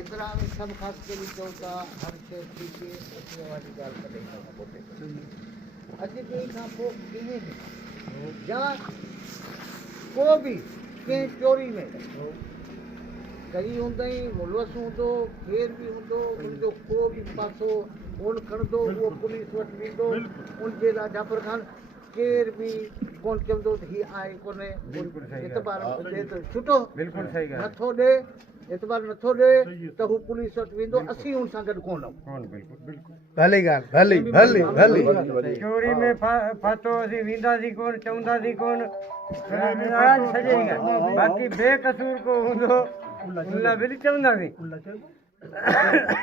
एतिरा में सभु ख़ासि करे चऊं था हर शइ थी के अचण वारी ॻाल्हि कॾहिं न कोन्हे। अॼु ॾींहं खां पोइ कंहिं बि या को बि कंहिं चोरी में कई हूंदई मुलवस हूंदो केर बि हूंदो उनजो को बि पासो कोन खणंदो उहो पुलिस वटि वेंदो उनजे लाइ जाफ़र ख़ान केर बि कोन चवंदो त हीअ आहे कोन्हे एतबार ॾे त छुटो बिल्कुल सही ॻाल्हि नथो ॾे एतबार नथो ॾे त हू पुलिस वटि वेंदो असीं हुन सां गॾु कोन बिल्कुल बिल्कुल भली ॻाल्हि भली भली भली चोरी में फातो असीं वेंदासीं कोन चवंदासीं कोन नाराज़ सॼे ई ॻाल्हि बाक़ी बेकसूर को हूंदो उन लाइ वरी चवंदासीं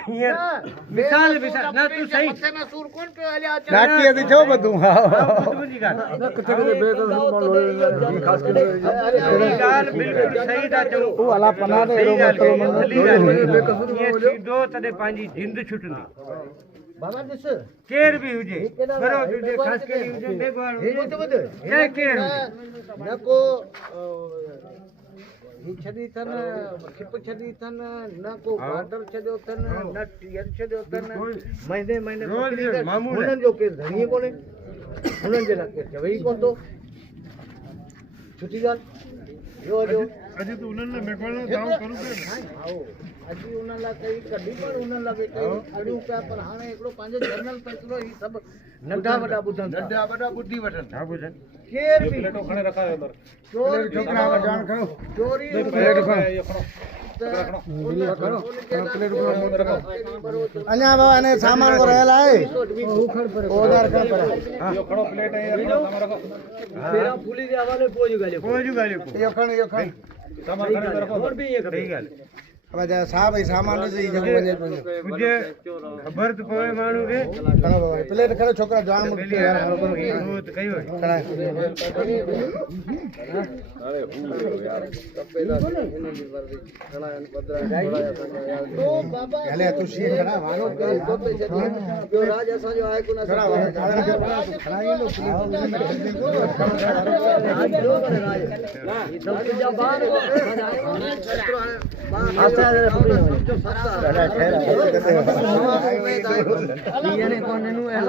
हीअं मिसाल मिसाल न तूं सही सूर कोन पियो हलिया डाकीअ ते छो ॿधूं हा ॻाल्हि बिल्कुलु सही था चओ तूं अला पना ते एॾो मसलो मन थींदो तॾहिं पंहिंजी जिंद छुटंदी बाबा ॾिस केर बि हुजे बरोबर हुजे ख़ासि करे हुजे बेगवार हुजे चाहे केर हुजे न को ही छॾी अथनि खिप छॾी अथनि न को बार्डर छॾियो अथनि न टीयर छॾियो अथनि महीने महीने हुननि जो केरु धणी कोन्हे हुननि जे लाइ केरु चवे ई कोन थो सुठी ॻाल्हि ॿियो अॼु अॼु त उन्हनि लाइ मेघवाल दाव करूं पिया अॼु उन्हनि लाइ कई कॾहिं पर उन्हनि लाइ बि कई अड़ियूं पिया पर हाणे हिकिड़ो पंहिंजो जनरल फ़ैसिलो ही सभु नंढा वॾा ॿुधनि नंढा वॾा ॿुधी वठनि हा ॿुधनि केर बि खणे रखा है अंदर चोर बि छोकिरा खे जान खणो चोरी प्लेट खणो अञा बाबा अने सामान को रहियल आहे ओदार खण पर यो खणो प्लेट है ये सामान रखो तेरा पुलिस जे हवाले पोइ जूं ॻाल्हियूं इहो खण सामान खणे रखो और भी ये सही ॻाल्हि अब जा साहब ई सामान ॾिसी जग वञे हुजे ख़बर त पवे माण्हू खे खणो बाबा प्लेट खणो छोकिरा जान मुक्ति यार उहो त कयो खणाए तो बाबा हले तू शी खड़ा वालो ॿियो राज असांजो आहे कोन खड़ा खणाई लो ठहरा